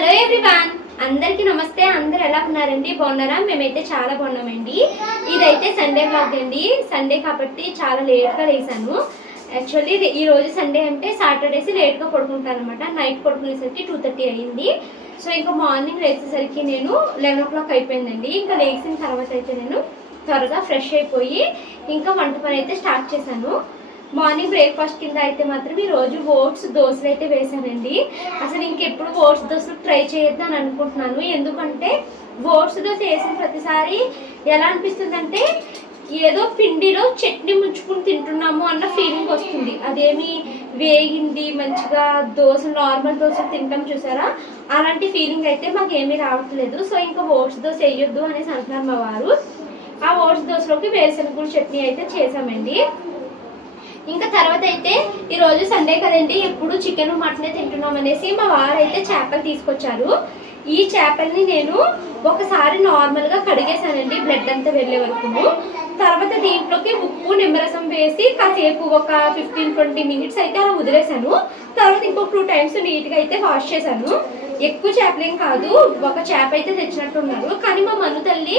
Hello everyone అందరికీ నమస్తే. అందరు ఎలా ఉన్నారండి? బాగున్నారా? మేమైతే చాలా బాగున్నామండి. ఇదైతే సండే బ్లాగ్ అండి. సండే కాబట్టి చాలా లేట్గా లేసాను. యాక్చువల్లీ ఈ రోజు సండే అంటే సాటర్డేస్ లేట్గా పడుకుంటాను అనమాట నైట్ పడుకునేసరికి టూ థర్టీ అయ్యింది సో ఇంకా మార్నింగ్ లేచేసరికి నేను లెవెన్ ఓ క్లాక్ అయిపోయిందండి. ఇంకా లేచిన తర్వాత అయితే నేను త్వరగా ఫ్రెష్ అయిపోయి ఇంకా వంట పని అయితే స్టార్ట్ చేశాను. మార్నింగ్ బ్రేక్ఫాస్ట్ కింద అయితే మాత్రం ఈ రోజు ఓట్స్ దోశలు అయితే వేసానండి అసలు ఇంకెప్పుడు ఓట్స్ దోశలు ట్రై చేయొద్దు అని అనుకుంటున్నాను. ఎందుకంటే ఓట్స్ దోశ వేసిన ప్రతిసారి ఎలా అనిపిస్తుంది అంటే ఏదో పిండిలో చట్నీ ముంచుకుని తింటున్నాము అన్న ఫీలింగ్ వస్తుంది. అదేమి వేగింది మంచిగా దోశ నార్మల్ దోశ తింటాం చూసారా? అలాంటి ఫీలింగ్ అయితే మాకు ఏమీ రావట్లేదు. సో ఇంకా ఓట్స్ దోశ వేయొద్దు అనేసి అంటున్నారు మా వారు. ఆ ఓట్స్ దోశలోకి వేరుశనగ చట్నీ అయితే చేసామండి ఇంకా తర్వాత అయితే ఈరోజు సండే కదండి ఎప్పుడు చికెన్ మటన్ తింటున్నాం అనేసి మా వారు అయితే చేపలు తీసుకొచ్చారు. ఈ చేపల్ని నేను ఒకసారి నార్మల్గా కడిగేశానండి బ్లడ్ అంతా వెళ్ళే వరకు. తర్వాత దీంట్లోకి ఉప్పు నిమ్మరసం వేసి కాసేపు ఒక ఫిఫ్టీన్ ట్వంటీ మినిట్స్ అయితే అలా వదిలేశాను. తర్వాత ఇంకొక టూ టైమ్స్ నీట్గా అయితే వాష్ చేశాను. ఎక్కువ చేపలేం కాదు ఒక చేప అయితే తెచ్చినట్టున్నారు. కానీ మా మను తల్లి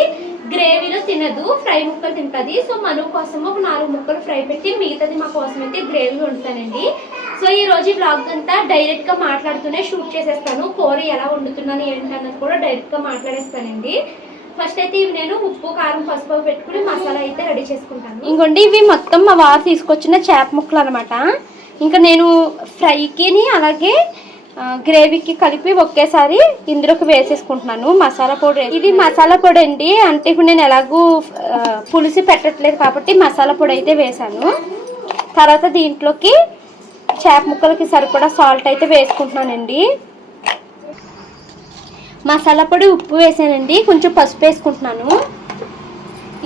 గ్రేవీలో తినదు ఫ్రై ముక్కలు తింటుంది. సో మను కోసం ఒక నాలుగు ముక్కలు ఫ్రై పెట్టి మిగతాది మా కోసం అయితే గ్రేవీ వండుతానండి. సో ఈ రోజు ఈ వ్లాగ్ అంతా డైరెక్ట్గా మాట్లాడుతూనే షూట్ చేసేస్తాను. కూర ఎలా వండుతున్నాను ఏంటి అన్నది కూడా డైరెక్ట్గా మాట్లాడేస్తానండి. ఫస్ట్ అయితే ఇవి నేను ఉప్పు కారం పసుపు పెట్టుకుని మసాలా అయితే రెడీ చేసుకుంటాను. ఇంకోండి ఇవి మొత్తం మా వారు తీసుకొచ్చిన చేప ముక్కలు అనమాట ఇంకా నేను ఫ్రైకిని అలాగే గ్రేవీకి కలిపి ఒకేసారి ఇందులోకి వేసేసుకుంటున్నాను. మసాలా పొడి ఇది మసాలా పొడి అండి. అంటే ఇప్పుడు నేను ఎలాగూ పులిసి పెట్టట్లేదు కాబట్టి మసాలా పొడి అయితే వేసాను తర్వాత దీంట్లోకి చేప ముక్కలకి సరిపడా సాల్ట్ అయితే వేసుకుంటున్నానండి. మసాలా పొడి ఉప్పు వేసానండి. కొంచెం పసుపు వేసుకుంటున్నాను.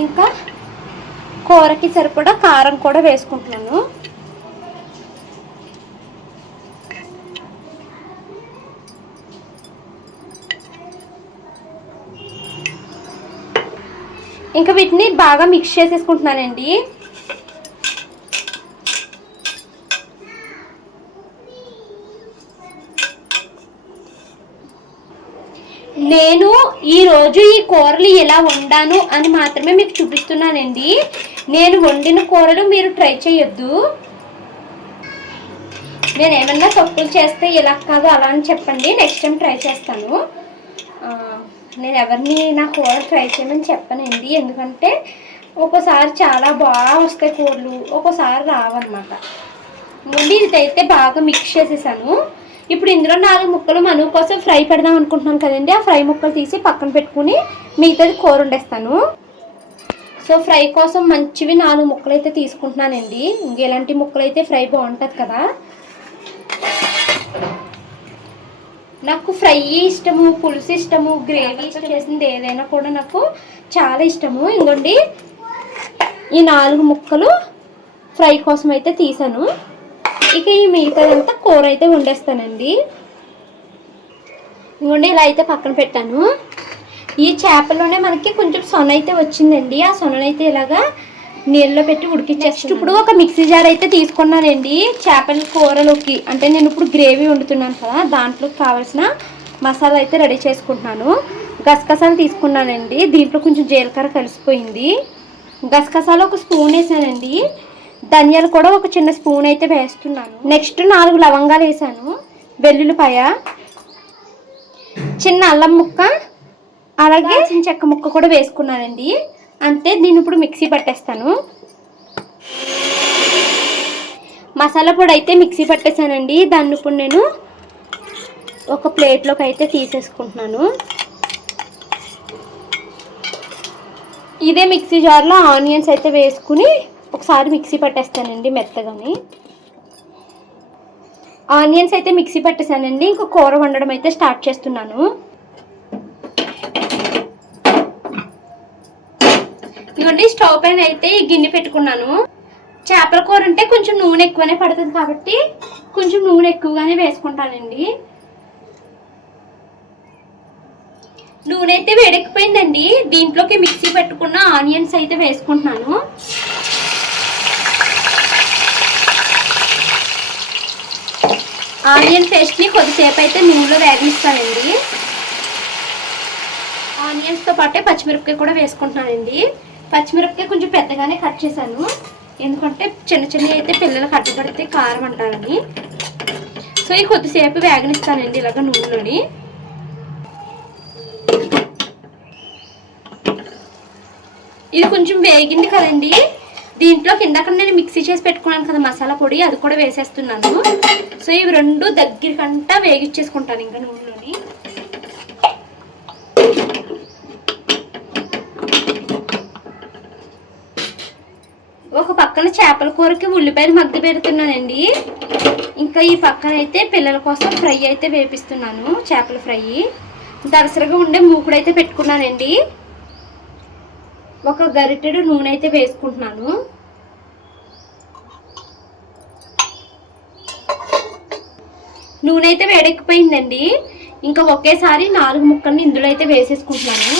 ఇంకా కూరకి సరిపడా కారం కూడా వేసుకుంటున్నాను. ఇంకా వీటిని బాగా మిక్స్ చేసేసుకుంటున్నానండి. నేను ఈరోజు ఈ కూరలు ఎలా వండాను అని మాత్రమే మీకు చూపిస్తున్నానండి. నేను వండిన కూరలు మీరు ట్రై చేయొద్దు. నేను ఏమన్నా తప్పులు చేస్తే ఇలా కాదు అలా అని చెప్పండి. నెక్స్ట్ టైం ట్రై చేస్తాను. నేను ఎవరిని నా కూర ట్రై చేయమని చెప్పనండి. ఎందుకంటే ఒక్కోసారి చాలా బాగా వస్తాయి కూరలు ఒక్కోసారి రావన్నమాట. ముందు ఇదైతే బాగా మిక్స్ చేసేసాను. ఇప్పుడు ఇందులో నాలుగు ముక్కలు మనువు కోసం ఫ్రై పెడదాం అనుకుంటున్నాను కదండి. ఆ ఫ్రై ముక్కలు తీసి పక్కన పెట్టుకుని మిగతాది కూర వండేస్తాను. సో ఫ్రై కోసం మంచివి నాలుగు ముక్కలు అయితే తీసుకుంటున్నానండి. ఇంక ఇలాంటి ముక్కలు అయితే ఫ్రై బాగుంటుంది కదా. నాకు ఫ్రై ఇష్టము పులుసు ఇష్టము గ్రేవీ ఇష్టం చేసింది ఏదైనా కూడా నాకు చాలా ఇష్టము. ఇంకోండి ఈ నాలుగు ముక్కలు ఫ్రై కోసం అయితే తీసాను. ఇక ఈ మిగతాదంతా కూర అయితే వండేస్తానండి. ఇంకోండి ఇలా అయితే పక్కన పెట్టాను. ఈ చేపలోనే మనకి కొంచెం సొన అయితే వచ్చిందండి. ఆ సొననైతే ఇలాగా నీళ్ళలో పెట్టి ఉడికిచ్చేసి ఇప్పుడు ఒక మిక్సీ జార్ అయితే తీసుకున్నానండి. చేపల కూరలోకి. అంటే నేను ఇప్పుడు గ్రేవీ వండుతున్నాను కదా దాంట్లోకి కావాల్సిన మసాలా అయితే రెడీ చేసుకుంటున్నాను. గసగసాలు తీసుకున్నానండి. దీంట్లో కొంచెం జీలకర్ర కలిసిపోయింది. గసగసాలు ఒక స్పూన్ వేసానండి. ధనియాలు కూడా ఒక చిన్న స్పూన్ అయితే వేస్తున్నాను. నెక్స్ట్ నాలుగు లవంగాలు వేసాను. వెల్లుల్లిపాయ చిన్న అల్లం ముక్క అలాగే చిన్న చెక్క ముక్క కూడా వేసుకున్నానండి. అంతే దీన్ని ఇప్పుడు మిక్సీ పట్టేస్తాను. మసాలా పొడి అయితే మిక్సీ పట్టేశానండి దాన్ని ఇప్పుడు నేను ఒక ప్లేట్లోకి అయితే తీసేసుకుంటున్నాను. ఇదే మిక్సీ జార్లో ఆనియన్స్ అయితే వేసుకుని ఒకసారి మిక్సీ పట్టేస్తానండి మెత్తగాని. ఆనియన్స్ అయితే మిక్సీ పట్టేసానండి. ఇంకో కూర వండడం అయితే స్టార్ట్ చేస్తున్నాను. ఇదిగోండి స్టవ్ పైన అయితే ఈ గిన్నె పెట్టుకున్నాను. చేపల కూర అంటే కొంచెం నూనె ఎక్కువనే పడుతుంది కాబట్టి కొంచెం నూనె ఎక్కువగానే వేసుకుంటానండి. నూనె అయితే వేడెక్కిపోయిందండి. దీంట్లోకి మిక్సీ పెట్టుకున్న ఆనియన్స్ అయితే వేసుకుంటున్నాను. ఆనియన్ పేస్ట్ని కొద్దిసేపు అయితే నూనెలో వేగిస్తానండి ఆనియన్స్తో పాటే పచ్చిమిరపకాయ కూడా వేసుకుంటున్నానండి. పచ్చిమిరపకాయ కొంచెం పెద్దగానే కట్ చేశాను. ఎందుకంటే చిన్న చిన్నవి అయితే పిల్లలు కట్టబడితే కారం అంటారని. సో ఈ కొద్దిసేపు వేగనిస్తానండి ఇలాగ నూనెలోని. ఇది కొంచెం వేగింది కదండి. దీంట్లో కిందక నేను మిక్సీ చేసి పెట్టుకున్నాను కదా మసాలా పొడి అది కూడా వేసేస్తున్నాను. సో ఇవి రెండు దగ్గరికంటా వేగిచ్చేసుకుంటాను ఇంకా నూనెలోని. ఒక పక్కన చేపల కూరకి ఉల్లిపాయలు మగ్గి పెడుతున్నానండి. ఇంకా ఈ పక్కన అయితే పిల్లల కోసం ఫ్రై అయితే వేపిస్తున్నాను చేపల ఫ్రై. దరసరగా ఉండే మూకుడు అయితే పెట్టుకున్నానండి. ఒక గరిటెడు నూనె అయితే వేసుకుంటున్నాను. నూనె అయితే వేడెక్కిపోయిందండి. ఇంకా ఒకేసారి నాలుగు ముక్కల్ని ఇందులో అయితే వేసేసుకుంటున్నాను.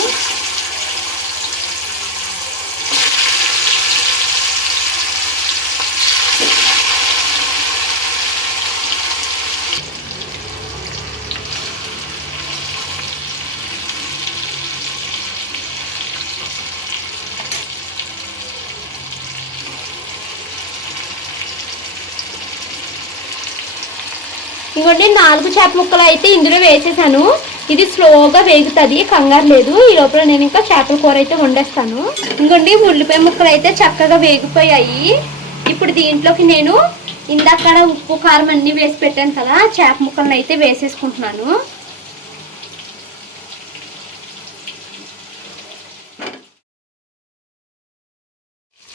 ఇంకోటి నాలుగు చేప ముక్కలు అయితే ఇందులో వేసేసాను. ఇది స్లోగా వేగుతుంది కంగారు లేదు. ఈ లోపల నేను ఇంకా చేపల కూర అయితే వండేస్తాను. ఇంకోటి ఉల్లిపాయ ముక్కలు అయితే చక్కగా వేగిపోయాయి. ఇప్పుడు దీంట్లోకి నేను ఇందాక ఉప్పు కారం అన్నీ వేసి పెట్టాను కదా చేప ముక్కలను అయితే వేసేసుకుంటున్నాను.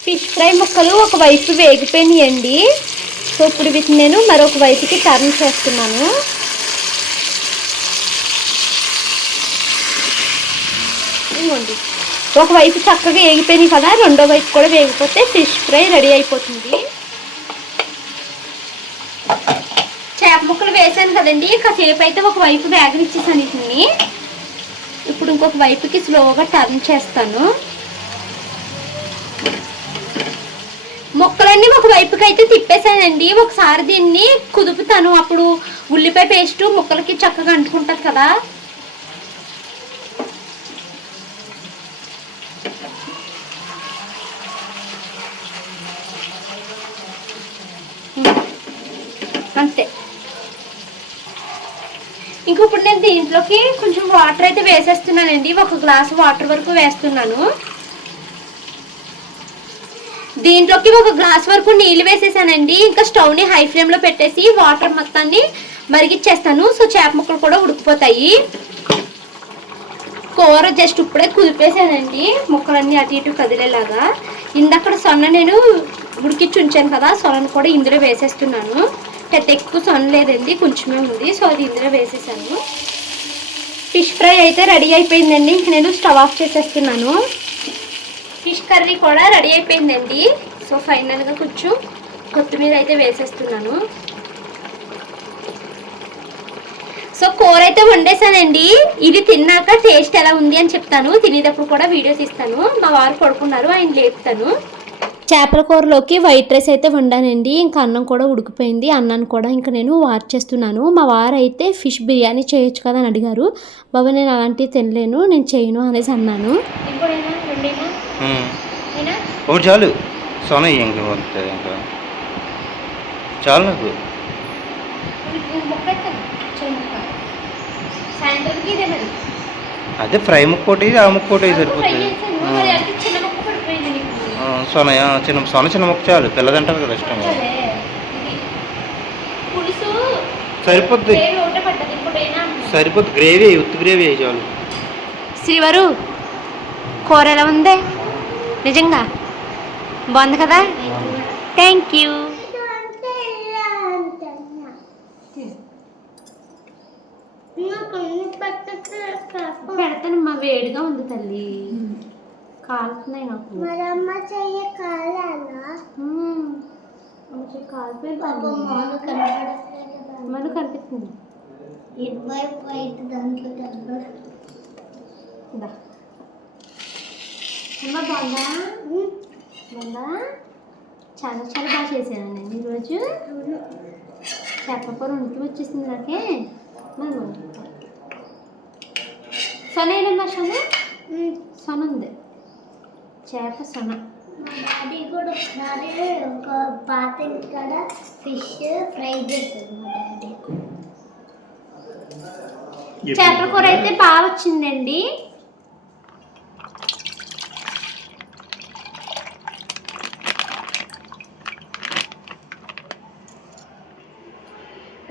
ఫిష్ ఫ్రై ముక్కలు ఒక వైపు వేగిపోయినాయండి. సో ఇప్పుడు వీటిని నేను మరొక వైపుకి టర్న్ చేస్తున్నాను. ఇవ్వండి ఒక వైపు చక్కగా వేగిపోయినాయి కదా రెండో వైపు కూడా వేగిపోతే ఫిష్ ఫ్రై రెడీ అయిపోతుంది. చేప ముక్కలు వేసాను కదండి కాసేపు అయితే ఒక వైపు వేగనిచ్చేసాను వీటిని. ఇప్పుడు ఇంకొక వైపుకి స్లోగా టర్న్ చేస్తాను. ముక్కలన్నీ ఒక వైపుకి అయితే తిప్పేసానండి ఒకసారి దీన్ని కుదుపుతాను. అప్పుడు ఉల్లిపాయ పేస్ట్ ముక్కలకి చక్కగా అంటుకుంటుంది కదా. అంతే. ఇంక ఇప్పుడు నేను దీంట్లోకి కొంచెం వాటర్ అయితే వేసేస్తున్నానండి. ఒక గ్లాస్ వాటర్ వరకు వేస్తున్నాను. దీంట్లోకి ఒక గ్లాస్ వరకు నీళ్ళు వేసేసానండి. ఇంకా స్టవ్ని హై ఫ్లేమ్లో పెట్టేసి వాటర్ మొత్తాన్ని మరిగిచ్చేస్తాను. సో చేప ముక్కలు కూడా ఉడికిపోతాయి. కూర జస్ట్ ఇప్పుడే కుదిపేసానండి. ముక్కలన్నీ అటు ఇటు కదిలేలాగా. ఇందక్కడ సొన్న నేను ఉడికిచ్చి ఉంచాను కదా సొన్నను కూడా ఇందులో వేసేస్తున్నాను. పెద్ద ఎక్కువ సొన్న లేదండి కొంచెమే ఉంది. సో అది ఇందులో వేసేసాను. ఫిష్ ఫ్రై అయితే రెడీ అయిపోయిందండి. ఇంక నేను స్టవ్ ఆఫ్ చేసేస్తున్నాను. ఫిష్ కర్రీ కూడా రెడీ అయిపోయిందండి. సో ఫైనల్గా కొంచెం కొత్తిమీర అయితే వేసేస్తున్నాను. సో కూర అయితే వండేసానండి ఇది తిన్నాక టేస్ట్ ఎలా ఉంది అని చెప్తాను. తినేటప్పుడు కూడా వీడియోస్ ఇస్తాను మా వారు పడుకున్నారు ఆయన లేపుతాను. చేపల కూరలోకి వైట్ రైస్ అయితే వండానండి. ఇంకా అన్నం కూడా ఉడికిపోయింది. అన్నాన్ని కూడా ఇంకా నేను వార్ చేస్తున్నాను. మా వారు అయితే ఫిష్ బిర్యానీ చేయొచ్చు కదా అని అడిగారు. బాబా నేను అలాంటివి తినలేను. నేను చేయను అనేసి అన్నాను. ఉమ్. ఒకటి చాలు. సొన ఇంక వద్దు ఇంకా. చాలు నాకు. అదే ఫ్రై ముక్క ఒకటి ఆ ముక్క ఒకటి సరిపోతుంది. మరి అది చిన్న ముక్క పడిపోయింది నీకు. ఆ, సొన ఆ, చిన్న సొన చిన్న ముక్క చాలు. పిల్లదంటారు కదా ఇష్టంగా సరిపోద్ది. సరిపోద్ది. గ్రేవీ ఉత్తి గ్రేవీ చాలు శ్రీవారు కూర ఎలా ఉంది? నిజంగా? బాగుంది కదా? థ్యాంక్ యూ పెడతాను మా వేడిగా ఉంది తల్లి. కాలుతున్నాయి నాకు. మరమ్మ చెయ్య మన కనిపిస్తుంది. వైట్ దాంట్లో అమ్మ బాగుందా బాగుందా చాలా చాలా బాగా చేశాను నేను ఈరోజు. అవును. చేపల కూర ఉనికి వచ్చేసింది నాకే. మనం సొన ఏనమ్మా సొన? సొన ఉంది. చేప సొన. డాడీ కూడా ఒకసారి ఒక పాత ఇంటికాడ ఫిష్ ఫ్రై చేస్తుంది మా డాడీ. చేపల కూర అయితే బాగా వచ్చిందండి.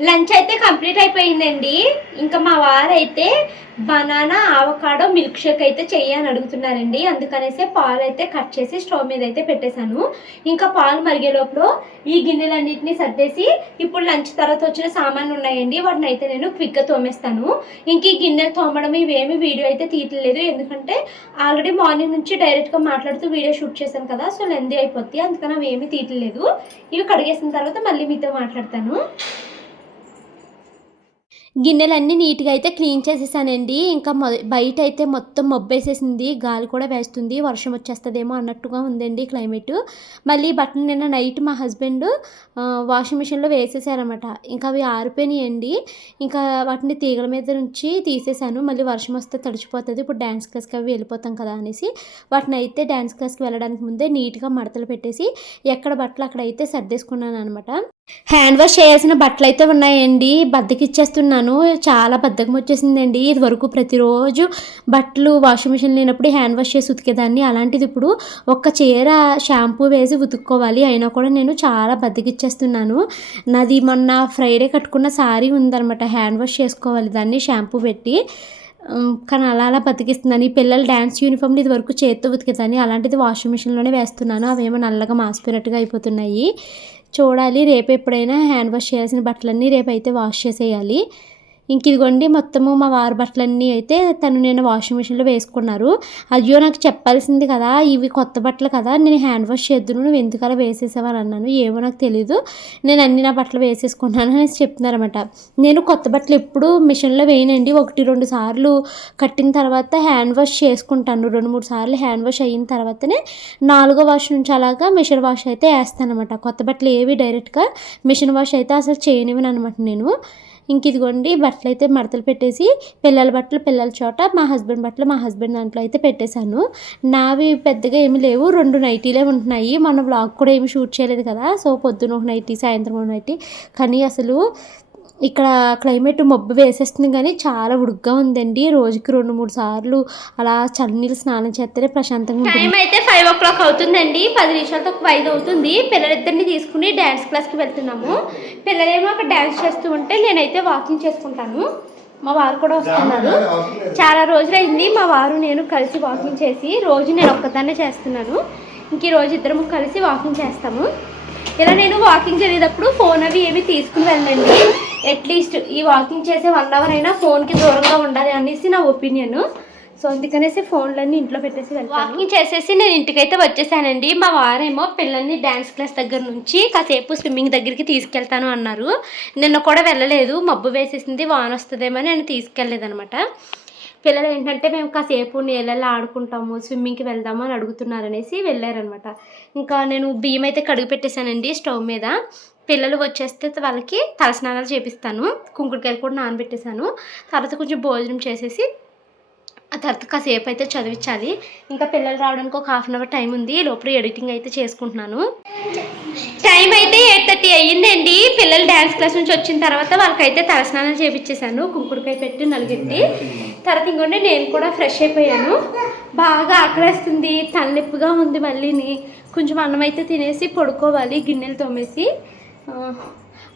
లంచ్ అయితే కంప్లీట్ అయిపోయిందండి. ఇంకా మా వారైతే బనానా ఆవకాడో మిల్క్ షేక్ అయితే చెయ్యని అడుగుతున్నారండి. అందుకనేసి పాలు అయితే కట్ చేసి స్టవ్ మీద అయితే పెట్టేశాను. ఇంకా పాలు మరిగే లోపల ఈ గిన్నెలన్నింటినీ సర్దేసి ఇప్పుడు లంచ్ తర్వాత వచ్చిన సామాన్లు ఉన్నాయండి. వాటిని అయితే నేను క్విక్గా తోమేస్తాను. ఇంక ఈ గిన్నెలు తోమడం ఇవేమి వీడియో అయితే తీయట్లేదు. ఎందుకంటే ఆల్రెడీ మార్నింగ్ నుంచి డైరెక్ట్గా మాట్లాడుతూ వీడియో షూట్ చేశాను కదా సో లెందీ అయిపోద్ది. అందుకని అవి ఏమీ తీయట్లేదు. ఇవి కడిగేసిన తర్వాత మళ్ళీ మీతో మాట్లాడతాను. గిన్నెలన్నీ నీట్గా అయితే క్లీన్ చేసేసానండి. ఇంకా బయట అయితే మొత్తం మబ్బేసేసింది. గాలి కూడా వేస్తుంది. వర్షం వచ్చేస్తుందేమో అన్నట్టుగా ఉందండి క్లైమేట్. మళ్ళీ బట్టలు నిన్న నైట్ మా హస్బెండ్ వాషింగ్ మిషన్లో వేసేసారనమాట ఇంకా అవి ఆరిపోయినాయండి. ఇంకా వాటిని తీగల మీద నుంచి తీసేసాను. మళ్ళీ వర్షం వస్తే తడిచిపోతుంది. ఇప్పుడు డ్యాన్స్ క్లాస్కి అవి వెళ్ళిపోతాం కదా అనేసి వాటిని అయితే డ్యాన్స్ క్లాస్కి వెళ్ళడానికి ముందే నీట్గా మడతలు పెట్టేసి ఎక్కడ బట్టలు అక్కడ అయితే సర్దేసుకున్నాను అనమాట హ్యాండ్ వాష్ చేయాల్సిన బట్టలు అయితే ఉన్నాయండి. బద్దకిచ్చేస్తున్నాను. చాలా బద్దకం వచ్చేసిందండి. ఇది వరకు ప్రతిరోజు బట్టలు వాషింగ్ మిషన్ లేనప్పుడు హ్యాండ్ వాష్ చేసి ఉతికేదాన్ని. అలాంటిది ఇప్పుడు ఒక్క చీర షాంపూ వేసి ఉతుక్కోవాలి. అయినా కూడా నేను చాలా బద్దకిచ్చేస్తున్నాను. నాది మొన్న ఫ్రైడే కట్టుకున్న సారీ ఉందన్నమాట. హ్యాండ్ వాష్ చేసుకోవాలి దాన్ని షాంపూ పెట్టి. కానీ అలా అలా బతికిస్తున్నాను ఈ పిల్లలు డ్యాన్స్ యూనిఫామ్ని ఇది వరకు చేత్తో ఉతికేదాన్ని. అలాంటిది వాషింగ్ మిషన్లోనే వేస్తున్నాను. అవేమో నల్లగా మాసిపోయినట్టుగా అయిపోతున్నాయి. చూడాలి. రేపు ఎప్పుడైనా హ్యాండ్ వాష్ చేయాల్సిన బట్టలన్నీ రేపు అయితే వాష్ చేసేయాలి. ఇంక ఇదిగోండి మొత్తము మా వారి బట్టలన్నీ అయితే తను నేను వాషింగ్ మిషన్లో వేసుకున్నారు. అయ్యో నాకు చెప్పాల్సింది కదా ఇవి కొత్త బట్టలు కదా నేను హ్యాండ్ వాష్ చేద్దును నువ్వు ఎందుకు అలా వేసేసావని అన్నాను. ఏమో నాకు తెలీదు నేను అన్ని నా బట్టలు వేసేసుకున్నాను అనేసి చెప్తున్నారన్నమాట. నేను కొత్త బట్టలు ఎప్పుడు మిషన్లో వేయనండి. ఒకటి రెండు సార్లు కట్టిన తర్వాత హ్యాండ్ వాష్ చేసుకుంటాను. రెండు మూడు సార్లు హ్యాండ్ వాష్ అయిన తర్వాతనే నాలుగో వాష్ నుంచి అలాగా మిషన్ వాష్ అయితే వేస్తాను అనమాట కొత్త బట్టలు ఏవి డైరెక్ట్గా మిషన్ వాష్ అయితే అసలు చేయనివ్వను అనమాట నేను. ఇంక ఇదిగోండి బట్టలు అయితే మడతలు పెట్టేసి పిల్లల బట్టలు పిల్లల చోట మా హస్బెండ్ బట్టలు మా హస్బెండ్ దాంట్లో అయితే పెట్టేశాను. నావి పెద్దగా ఏమి లేవు రెండు నైటీలే ఉంటున్నాయి. మన బ్లాగ్ కూడా ఏమి షూట్ చేయలేదు కదా సో పొద్దున ఒక నైటీ సాయంత్రం ఒక నైటీ. కానీ అసలు ఇక్కడ క్లైమేట్ మబ్బు వేసేస్తుంది కానీ చాలా ఉడుగ్గా ఉందండి. రోజుకి రెండు మూడు సార్లు అలా చన్నీళ్ళు స్నానం చేస్తేనే ప్రశాంతంగా టైం అయితే ఫైవ్ ఓ క్లాక్ అవుతుందండి. పది నిమిషాలతో ఒక ఐదు అవుతుంది. పిల్లలిద్దరిని తీసుకుని డ్యాన్స్ క్లాస్కి వెళ్తున్నాము. పిల్లలేమో అక్కడ డ్యాన్స్ చేస్తూ ఉంటే నేనైతే వాకింగ్ చేసుకుంటాను. మా వారు కూడా వస్తున్నారు. చాలా రోజులైంది. మా వారు నేను కలిసి వాకింగ్ చేసి రోజు నేను ఒక్కదాన్నే చేస్తున్నాను. ఇంక ఈ రోజు ఇద్దరము కలిసి వాకింగ్ చేస్తాము. ఇలా నేను వాకింగ్ చేసేటప్పుడు ఫోన్ అవి ఏమి తీసుకుని వెళ్ళండి అట్లీస్ట్ ఈ వాకింగ్ చేసే వన్ అవర్ అయినా ఫోన్కి దూరంగా ఉండాలి అనేసి నా ఒపీనియన్ సో అందుకనేసి ఫోన్లన్నీ ఇంట్లో పెట్టేసి వెళ్తాను. వాకింగ్ చేసేసి నేను ఇంటికైతే వచ్చేసానండి. మా వారేమో పిల్లల్ని డ్యాన్స్ క్లాస్ దగ్గర నుంచి కాసేపు స్విమ్మింగ్ దగ్గరికి తీసుకెళ్తాను అన్నారు. నిన్న కూడా వెళ్ళలేదు. మబ్బు వేసేసింది వాన వస్తుందేమో నేను తీసుకెళ్ళలేదనమాట పిల్లలు ఏంటంటే మేము కాసేపు నీళ్ళల్లో ఆడుకుంటాము స్విమ్మింగ్కి వెళ్దాము అని అడుగుతున్నారనేసి వెళ్ళారనమాట ఇంకా నేను బియ్యం అయితే కడుగు పెట్టేశానండి స్టవ్ మీద. పిల్లలు వచ్చేస్తే వాళ్ళకి తలస్నానాలు చేపిస్తాను కుంకుడుకాయలు కూడా నానబెట్టేశాను. తర్వాత కొంచెం భోజనం చేసేసి ఆ తర్వాత కాసేపు అయితే చదివించాలి. ఇంకా పిల్లలు రావడానికి ఒక హాఫ్ అన్ అవర్ టైం ఉంది లోపల ఎడిటింగ్ అయితే చేసుకుంటున్నాను. టైం అయితే ఎయిట్ థర్టీ అయ్యిందండి. పిల్లలు డ్యాన్స్ క్లాస్ నుంచి వచ్చిన తర్వాత వాళ్ళకైతే తలస్నానం చేపించేశాను కుంకుడుకాయ పెట్టి నలుగెట్టి తర్వాత ఇంకొంటే నేను కూడా ఫ్రెష్ అయిపోయాను. బాగా ఆకలేస్తుంది తలనొప్పిగా ఉంది మళ్ళీని. కొంచెం అన్నం అయితే తినేసి పడుకోవాలి గిన్నెలు తోమేసి.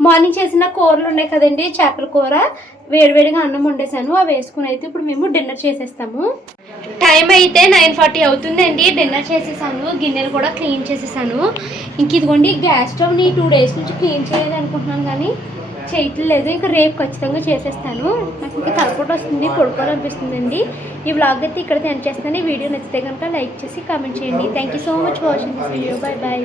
మార్నింగ్ చేసిన కూరలు ఉన్నాయి కదండి చేపల కూర. వేడివేడిగా అన్నం వండేసాను అవి వేసుకుని అయితే ఇప్పుడు మేము డిన్నర్ చేసేస్తాము. టైం అయితే నైన్ ఫార్టీ అవుతుందండి డిన్నర్ చేసేసాను గిన్నెలు కూడా క్లీన్ చేసేసాను. ఇంక ఇదిగోండి గ్యాస్ స్టవ్ని టూ డేస్ నుంచి క్లీన్ చేయలేదు అనుకుంటున్నాను కానీ చేయట్లేదు. ఇంకా రేపు ఖచ్చితంగా చేసేస్తాను. నాకు ఇంకా తలపోటు వస్తుంది పడుకోవాలనిపిస్తుందండి ఈ వ్లాగ్ అయితే ఇక్కడ ఎండ్ చేస్తాను ఈ వీడియో నచ్చితే కనుక లైక్ చేసి కామెంట్ చేయండి. Thank you so much watching this video bye bye